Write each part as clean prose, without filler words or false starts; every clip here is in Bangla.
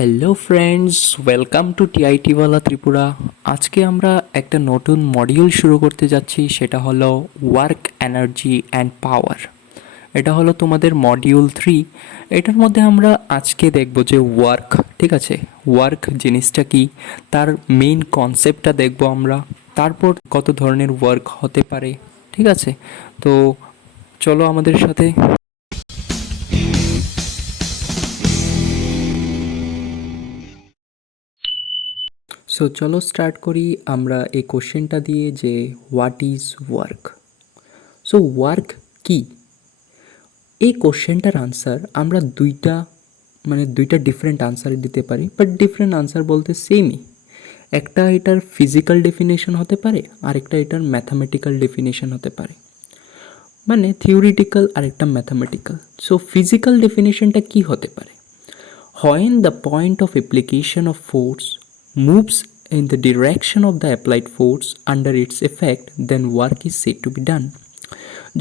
হ্যালো ফ্রেন্ডস, ওয়েলকাম টু টিআইটিওয়ালা ত্রিপুরা। আজকে আমরা একটা নতুন মডিউল শুরু করতে যাচ্ছি, সেটা হলো ওয়ার্ক এনার্জি অ্যান্ড পাওয়ার। এটা হলো তোমাদের মডিউল 3। এটার মধ্যে আমরা আজকে দেখব যে ওয়ার্ক, ঠিক আছে, ওয়ার্ক জিনিসটা কি, তার মেইন কনসেপ্টটা দেখব আমরা, তারপর কত ধরনের ওয়ার্ক হতে পারে, ঠিক আছে। তো চলো আমাদের সাথে। সো চলো স্টার্ট করি আমরা এই কোশ্চেনটা দিয়ে যে what is work. So work কি, এই কোশ্চেনটার আনসার আমরা দুইটা ডিফারেন্ট আনসার দিতে পারি, বাট ডিফারেন্ট আনসার বলতে সেমই। একটা এটার ফিজিক্যাল ডেফিনেশন হতে পারে, আরেকটা এটার ম্যাথামেটিক্যাল ডেফিনেশন হতে পারে, মানে থিওরিটিক্যাল আর একটা ম্যাথামেটিক্যাল। সো ফিজিক্যাল ডেফিনেশনটা কি হতে পারে? When the point of application of force moves in the direction of the applied force under its effect, then work is said to be done.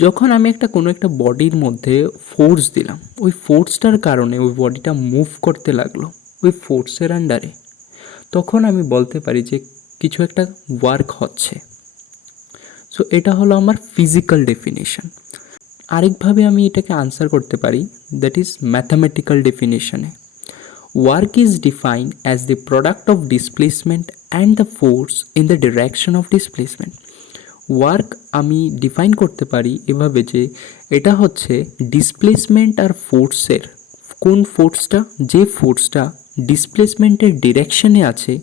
যখন আমি কোনো একটা বডির মধ্যে ফোর্স দিলাম, ওই ফোর্সটার কারণে ওই বডিটা মুভ করতে লাগলো ওই ফোর্সের আন্ডারে, তখন আমি বলতে পারি যে কিছু একটা ওয়ার্ক হচ্ছে। সো এটা হলো আমার ফিজিক্যাল ডেফিনেশন। আরেকভাবে আমি এটাকে আনসার করতে পারি, দ্যাট ইজ ম্যাথামেটিক্যাল ডেফিনেশনে। Work is defined as the product of displacement and the force in the direction of displacement. Work আমি ডিফাইন করতে পারি এভাবে যে এটা হচ্ছে ডিসপ্লেসমেন্ট আর ফোর্সের, কোন ফোর্সটা, যে ফোর্সটা ডিসপ্লেসমেন্টের ডিরেকশনে আছে,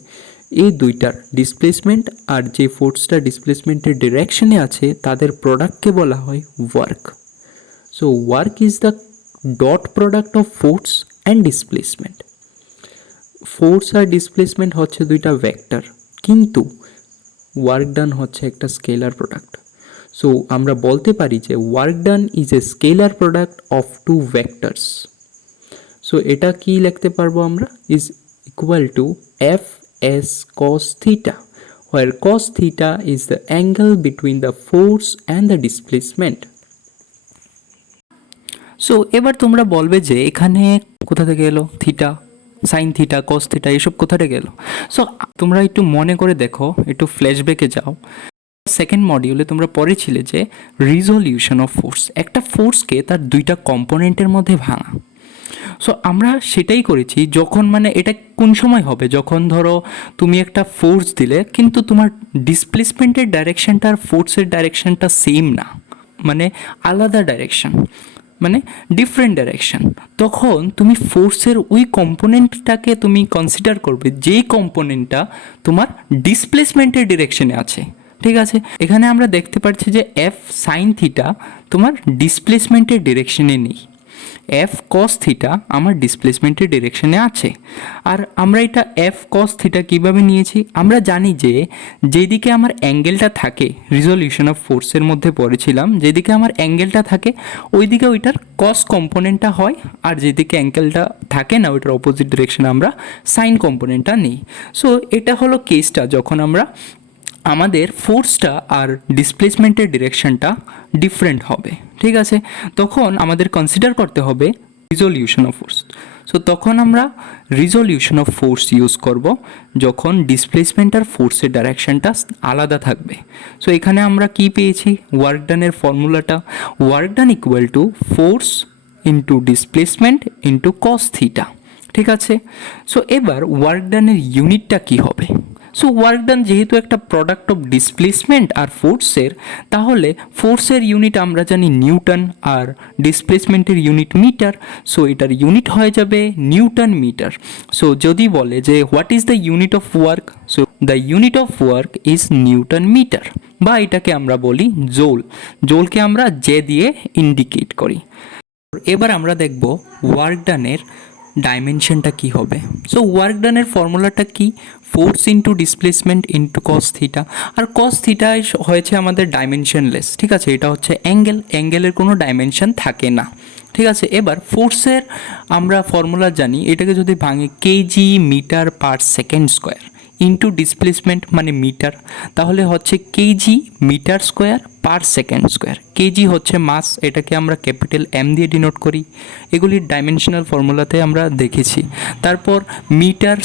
এই দুইটার ডিসপ্লেসমেন্ট আর যে ফোর্সটা ডিসপ্লেসমেন্টের ডিরেকশনে আছে তাদের প্রোডাক্টকে বলা হয় work. So work is the dot product of force and displacement. Force আর ডিসপ্লেসমেন্ট হচ্ছে দুইটা ভেক্টর, কিন্তু ওয়ার্ক ডান হচ্ছে একটা স্কেলার প্রোডাক্ট। সো আমরা বলতে পারি যে work done is a scalar product of two vectors. So এটা কি লিখতে পারবো আমরা, is equal to F S cos theta, where cos theta is the angle between the force and the displacement. So এবার তোমরা বলবে যে এখানে কোথা থেকে এলো theta, sine theta, cos theta, এসব কোথা থেকে এলো? সো তোমরা একটু মনে করে দেখো, একটু ফ্ল্যাশব্যাকে যাও। সেকেন্ড মডিউলে তোমরা পড়েছিলে যে রিজলিউশন অফ ফোর্স, একটা ফোর্সকে তার দুইটা কম্পোনেন্টের মধ্যে ভাঙা। সো আমরা সেটাই করেছি। যখন এটা কোন সময় হবে, যখন ধরো তুমি একটা ফোর্স দিলে কিন্তু তোমার ডিসপ্লেসমেন্টের ডাইরেকশনটা আর ফোর্সের ডাইরেকশনটা সেম না, আলাদা ডাইরেকশন, ডিফারেন্ট ডাইরেকশন, তখন তুমি ফোর্সের ওই কম্পোনেন্টটাকে তুমি কনসিডার করবে যেই কম্পোনেন্টটা তোমার ডিসপ্লেসমেন্টের ডিরেকশনে আছে, ঠিক আছে। এখানে আমরা দেখতে পাচ্ছি যে এফ সাইন থিটা তোমার ডিসপ্লেসমেন্টের ডিরেকশনে নেই, এফ কস থিটা আমার ডিসপ্লেসমেন্টের ডিরেকশনে আছে। আর আমরা এটা এফ কস থিটা কীভাবে নিয়েছি, আমরা জানি যে যেদিকে আমার অ্যাঙ্গেলটা থাকে, রিজলিউশন অফ ফোর্সের মধ্যে পড়েছিলাম, যেদিকে আমার অ্যাঙ্গেলটা থাকে ওইদিকে ওইটার কস কম্পোনেন্টটা হয়, আর যেদিকে অ্যাঙ্গেলটা থাকে না ওইটার অপোজিট ডিরেকশনে আমরা সাইন কম্পোনেন্টটা নিই। সো এটা হলো কেসটা যখন আমাদের ফোর্সটা আর ডিসপ্লেসমেন্টের ডিরেকশনটা ডিফারেন্ট হবে, ঠিক আছে। তখন আমাদের কনসিডার করতে হবে রিজলিউশন অফ ফোর্স। সো তখন আমরা রিজলিউশন অফ ফোর্স ইউজ করব যখন ডিসপ্লেসমেন্ট আর ফোর্সের ডাইরেকশনটা আলাদা থাকবে। সো এখানে আমরা কি পেয়েছি, ওয়ার্ক ডানের ফর্মুলাটা, work done equal to force into displacement into cos theta, ঠিক আছে। সো এবার ওয়ার্ক ডানের ইউনিটটা কী হবে? সো ওয়ার্ক ডান যেহেতু একটা প্রোডাক্ট অফ ডিসপ্লেসমেন্ট আর ফোর্সের, তাহলে ফোর্সের ইউনিট আমরা জানি নিউটন আর ডিসপ্লেসমেন্টের ইউনিট মিটার। সো এটার ইউনিট হয়ে যাবে নিউটন মিটার। সো যদি বলে যে what is the unit of work, so the unit of work is newton metre, বা এটাকে আমরা বলি জোল। জোলকে আমরা জে দিয়ে ইন্ডিকেট করি। এবার আমরা দেখব ওয়ার্ক ডানের ডাইমেনশনটা কি হবে। সো ওয়ার্ক ডানের ফর্মুলাটা কি, force into displacement into cos theta, আর কস থিটা হয়েছে আমাদের ডাইমেনশনলেস, ঠিক আছে। এটা হচ্ছে অ্যাঙ্গেল, অ্যাঙ্গেলের কোনো ডাইমেনশন থাকে না, ঠিক আছে। এবার ফোর্সের আমরা ফর্মুলা জানি, এটাকে যদি ভাঙে kg metre per second square into displacement metre, তাহলে হচ্ছে kg metre square per second square. Kg হচ্ছে মাস, এটাকে আমরা ক্যাপিটাল এম দিয়ে ডিনোট করি, এগুলির ডাইমেনশনাল ফর্মুলাতে আমরা দেখেছি। তারপর মিটার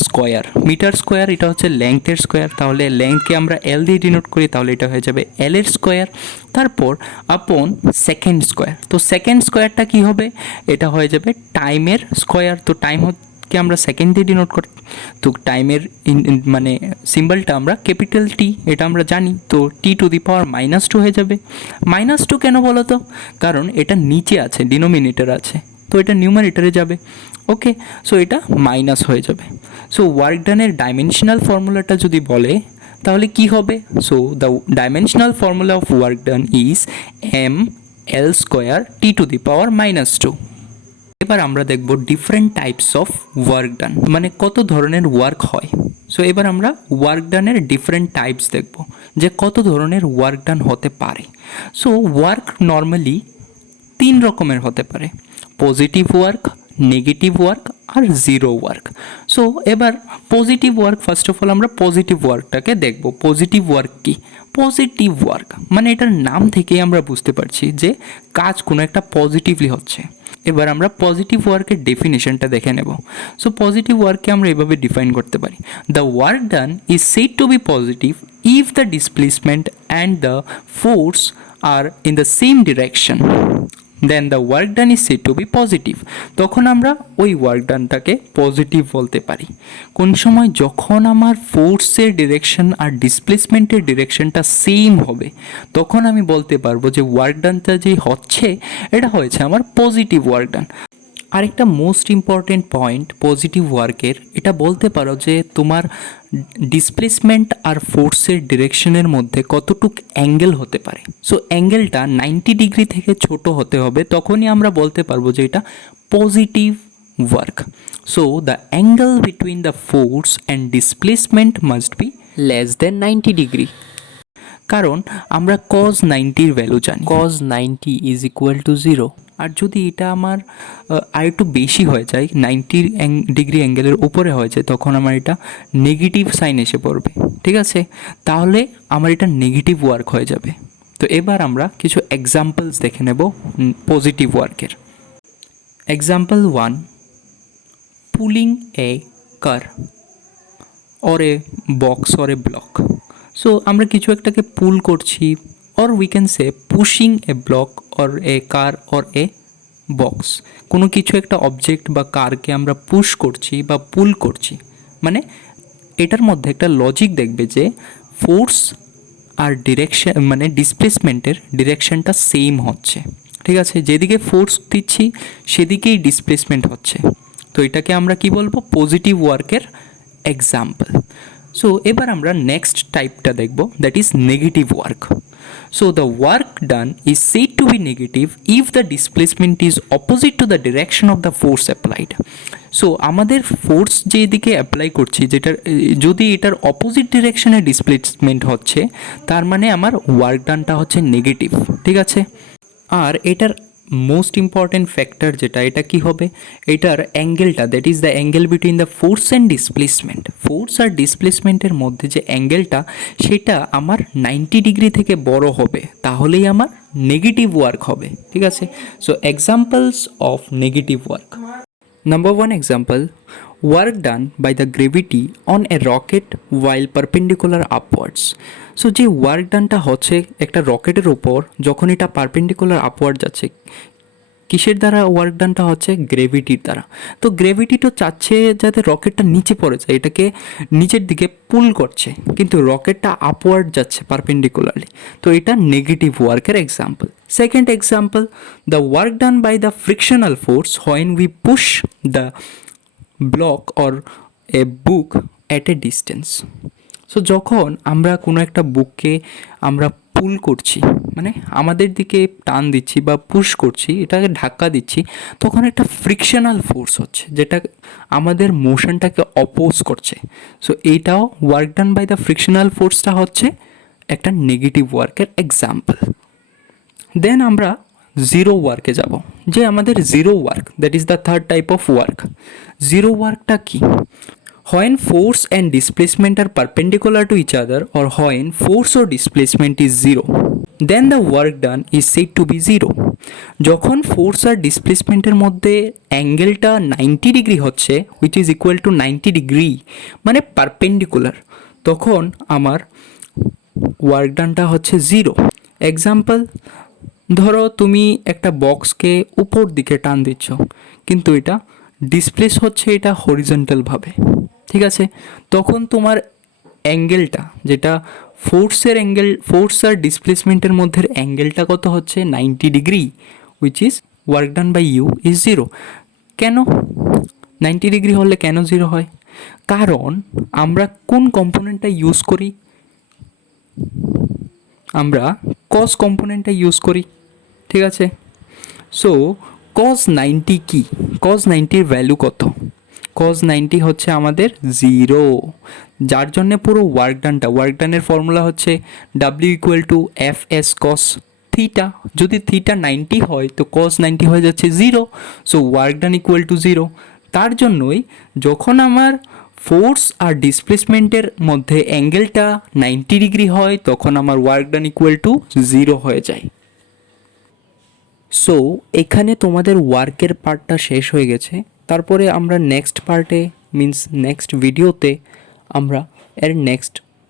স্কোয়ার এটা হচ্ছে লেংথের স্কোয়ার, তাহলে লেংথকে আমরা এল দিয়ে ডিনোট করি, তাহলে এটা হয়ে যাবে এল এর স্কোয়ার। তারপর আপন সেকেন্ড স্কোয়ার, তো সেকেন্ড স্কোয়ারটা কী হবে, এটা হয়ে যাবে টাইমের স্কোয়ার। তো টাইম কে আমরা সেকেন্ড দিয়ে ডিনোট করি, তো টাইমের মানে সিম্বলটা আমরা ক্যাপিটাল টি, এটা আমরা জানি। তো T⁻⁻² হয়ে যাবে। -2 কেন বলো তো, কারণ এটা নিচে আছে, ডিনোমিনেটর আছে, তো এটা নিউমারেটরে যাবে। ওকে, সো এটা মাইনাস হয়ে যাবে। সো ওয়ার্ক ডানের ডাইমেনশনাল ফর্মুলাটা যদি বলে তাহলে কি হবে, so the dimensional formula of work done is ml² T⁻²। এবার আমরা দেখব different types of work done, মানে কত ধরনের ওয়ার্ক হয়। সো এবার আমরা ওয়ার্ক ডানের ডিফারেন্ট টাইপস দেখব, যে কত ধরনের ওয়ার্ক ডান হতে পারে। সো ওয়ার্ক নর্মালি 3 রকমের হতে পারে, পজিটিভ ওয়ার্ক, নেগেটিভ ওয়ার্ক আর জিরো ওয়ার্ক। সো এবার positive work, first of all আমরা পজিটিভ ওয়ার্কটাকে দেখব। পজিটিভ ওয়ার্ক কি? পজিটিভ ওয়ার্ক মানে এটার নাম থেকেই আমরা বুঝতে পারছি যে কাজ কোনো একটা পজিটিভলি হচ্ছে। এবার আমরা পজিটিভ ওয়ার্কের ডেফিনেশনটা দেখে নেব। সো পজিটিভ ওয়ার্ককে আমরা এভাবে ডিফাইন করতে পারি, the work done is said to be positive if the displacement and the force are in the same direction, then the work done is said to be positive. তখন আমরা ওই ওয়ার্ক ডানটাকে পজিটিভ বলতে পারি। কোন সময়? যখন আমার ফোর্সের ডিরেকশন আর ডিসপ্লেসমেন্টের ডিরেকশনটা সেম হবে, তখন আমি বলতে পারবো যে ওয়ার্ক ডানটা যে হচ্ছে এটা হয়েছে আমার পজিটিভ ওয়ার্ক ডান। আরেকটা মোস্ট ইম্পর্টেন্ট পয়েন্ট পজিটিভ ওয়ার্কের, এটা বলতে পারো যে তোমার ডিসপ্লেসমেন্ট আর ফোর্সের ডিরেকশনের মধ্যে কতটুক অ্যাঙ্গেল হতে পারে। সো অ্যাঙ্গেলটা 90 ডিগ্রি থেকে ছোট হতে হবে, তখনই আমরা বলতে পারবো যে এটা positive work. So the angle between the force and displacement must be less than 90 degree. কারণ আমরা cos 90-র ভ্যালু জানি, cos 90 ইজ ইকুয়াল টু 0। আর যদি এটা আমার আর একটু বেশি হয়ে যায়, 90 ডিগ্রি অ্যাঙ্গেলের উপরে হয়ে যায়, তখন আমার এটা নেগেটিভ সাইন এসে পড়বে। ঠিক আছে, তাহলে আমার এটা নেগেটিভ ওয়ার্ক হয়ে যাবে। তো এবার আমরা কিছু এক্সাম্পলস দেখে নেব পজিটিভ ওয়ার্কের। Example 1, pulling a car or a box or a block. So আমরা কিছু একটাকে পুল করছি, or we can say pushing a block or a car or a box. কোনো কিছু একটা অবজেক্ট বা কারকে আমরা পুশ করছি বা পুল করছি, মানে এটার মধ্যে একটা লজিক দেখবে যে ফোর্স আর ডিরেকশন মানে ডিসপ্লেসমেন্টের ডিরেকশনটা সেম হচ্ছে। ঠিক আছে, যেদিকে ফোর্স দিচ্ছি সেদিকেই ডিসপ্লেসমেন্ট হচ্ছে। তো এটাকে আমরা কি বলবো? পজিটিভ ওয়ার্কের এক্সাম্পল। সো এবার আমরা নেক্সট টাইপটা দেখব, that is negative work. So the work done is said to be negative if the displacement is opposite to the direction of the force applied. So আমাদের ফোর্স যেদিকে অ্যাপ্লাই করছি, যেটার যদি এটার অপোজিট ডিরেকশনে ডিসপ্লেসমেন্ট হচ্ছে, তার মানে আমার ওয়ার্ক ডানটা হচ্ছে নেগেটিভ। ঠিক আছে, আর এটার মোস্ট ইম্পর্টেন্ট ফ্যাক্টর যেটা, এটা কি হবে? এটার অ্যাঙ্গেলটা, that is the angle between the force and displacement. Force আর ডিসপ্লেসমেন্টের মধ্যে যে অ্যাঙ্গেলটা, সেটা আমার 90 ডিগ্রি থেকে বড় হবে, তাহলেই আমার নেগেটিভ ওয়ার্ক হবে। ঠিক আছে, so examples of negative work. Number 1 example, work done by the gravity on a rocket while perpendicular upwards. So যে ওয়ার্ক ডানটা হচ্ছে একটা রকেটের উপর, যখন এটা পারপেন্ডিকুলার আপওয়ার্ড যাচ্ছে, কিসের দ্বারা ওয়ার্ক ডানটা হচ্ছে? গ্রেভিটির দ্বারা। তো গ্রেভিটি তো চাচ্ছে যাতে রকেটটা নিচে পড়ে যায়, এটাকে নিচের দিকে পুল করছে, কিন্তু রকেটটা আপওয়ার্ড যাচ্ছে পারপেন্ডিকুলারলি। তো এটা নেগেটিভ ওয়ার্কের example. Second example, the work done by the frictional force when we push the block or a book at a distance. So যখন আমরা কোনো একটা বুককে আমরা পুল করছি, মানে আমাদের দিকে টান দিচ্ছি বা পুশ করছি, এটাকে ধাক্কা দিচ্ছি, তখন একটা ফ্রিকশনাল ফোর্স হচ্ছে যেটা আমাদের মোশনটাকে অপোজ করছে। সো এইটাও work done by the frictional ফোর্সটা হচ্ছে একটা নেগেটিভ ওয়ার্কের এক্সাম্পল। দেন আমরা জিরো ওয়ার্কে যাব, যে আমাদের zero work, that is the third type of work. Zero ওয়ার্কটা কি? When force and displacement are perpendicular to each other, or when force or displacement is zero. Then the work done is said to be zero. যখন ফোর্স আর ডিসপ্লেসমেন্টের মধ্যে অ্যাঙ্গেলটা 90 ডিগ্রি হচ্ছে, which is equal to 90 degree মানে পারপেন্ডিকুলার, তখন আমার ওয়ার্ক ডানটা হচ্ছে জিরো। এক্সাম্পল, ধরো তুমি একটা বক্সকে উপর দিকে টান দিচ্ছ, কিন্তু এটা ডিসপ্লেস হচ্ছে এটা হরিজন্টালভাবে, ঠিক আছে? তখন তোমার অ্যাঙ্গেলটা যেটা ফোর্স আর ডিসপ্লেসমেন্টের মধ্যে অ্যাঙ্গেলটা কত হচ্ছে 90 degree, which is work done by you is zero. কেন 90 ডিগ্রি হলে কেন জিরো হয়? কারণ আমরা কোন কম্পোনেন্টটা ইউজ করি? আমরা কস কম্পোনেন্টটা ইউজ করি, ঠিক আছে? সো কস 90 কি? কস 90 ভ্যালু কত? কস 90 হচ্ছে আমাদের জিরো, যার জন্য পুরো ওয়ার্ক ডানের ফর্মুলা হচ্ছে W equal to F S cos theta. যদি থিটা 90 হয় তো কস 90 হয়ে যাচ্ছে zero, so work done equal to zero. তার জন্যই যখন আমার ফোর্স আর ডিসপ্লেসমেন্টের মধ্যে অ্যাঙ্গেলটা 90 ডিগ্রি হয় তখন আমার work done equal to zero হয়ে যায়। সো এখানে তোমাদের ওয়ার্কের পার্টটা শেষ হয়ে গেছে। তারপরে আমরা নেক্সট পার্টে মিন্স নেক্সট ভিডিওতে আমরা এর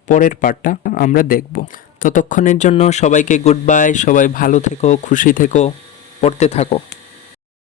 পরের পার্টটা আমরা দেখব। ততক্ষণের জন্য সবাইকে গুড বাই, সবাই ভালো থেকো, খুশি থেকো, পড়তে থাকো।